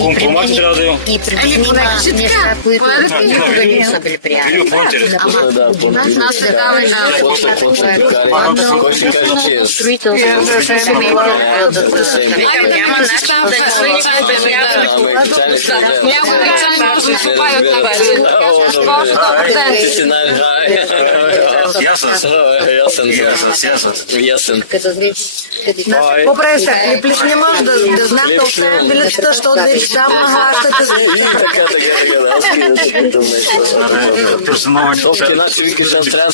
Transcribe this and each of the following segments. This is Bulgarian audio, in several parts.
Компромати трябва да има. И предприема неща, които никога не са били приятели. Нас се дава на строителство, семейство, няма начин Ясен. По-правиш, липлиш не може да знам точно билетата, що да е там на хащата. Иначе викаш, аз трябва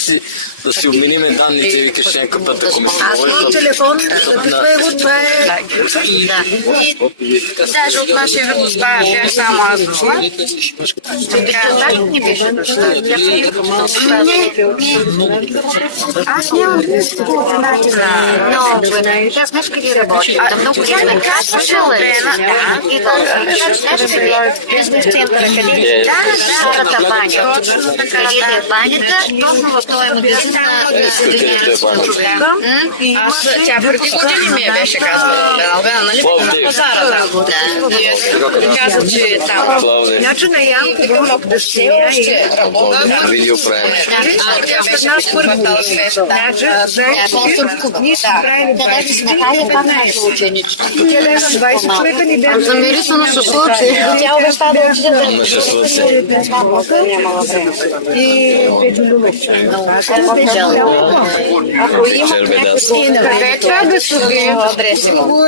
да си обмениме данните, викаш някакъв път, ако ми се Аз имам телефон, записвай го, това е... даже от нашия выпуская бях само аз дошла. Так не беше дошла. Аз нямам такова начин. Но тя знаеш къде работи. Много тя не казва желена. И знаеш къде? Бизнес центъра, къде? Да, старата баня. Къде е банята, точно в този магазин на съединението с човека. Тя преди години ми беше казвала, нали? На пазара, да. Каза, че там. Значи на Янко била дъщеря и видео правим. една първа. Значи, ние си правили 20 човека ни бяха. Замирисано се случи. Тя обеща да отиде да Но ще случи. И Петолюбовча. ако има Къде трябва да се бие? адреси му.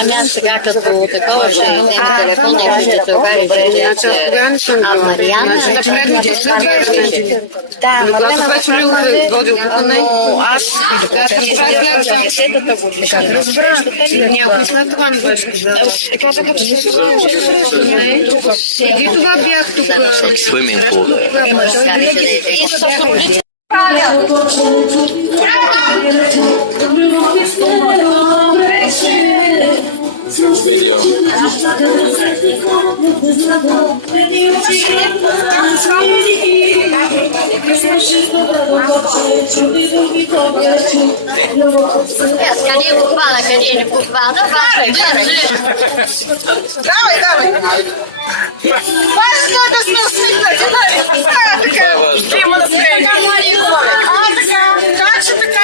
Ами аз сега като такова ще имам телефон, ще това и а Мариана да, Мариана водил но аз разбрах за 10-та година. Някой след това не беше казал. Казаха, че се Еди това бях тук. Swimming pool. Къде го хвана, къде не го хвана, Давай! Важно да сме усмихнати, нали? Така, има настроение. Така, как ще така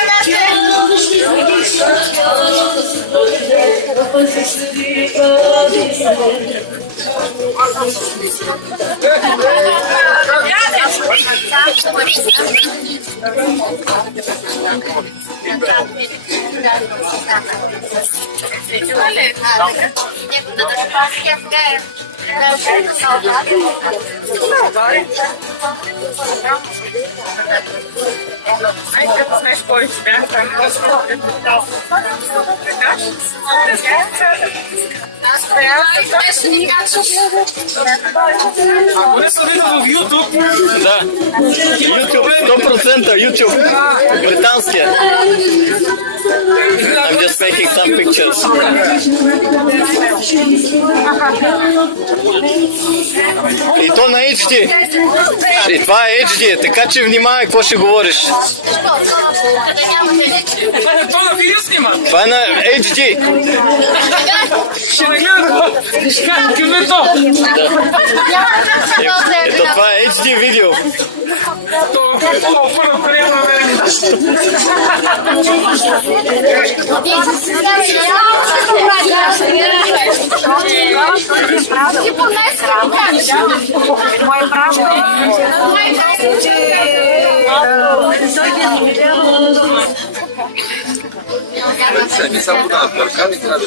знаеш кой си бях там. Ако не са вида в YouTube. Да. YouTube, 100% YouTube. Британския. I'm just making some pictures. И то на HD. И това е HD, така че внимавай какво ще говориш. Това на видео снима. Това е на HD. Ще не гледам. Какъв е то? Ето това е HD видео. Не само да, паркани трябва да...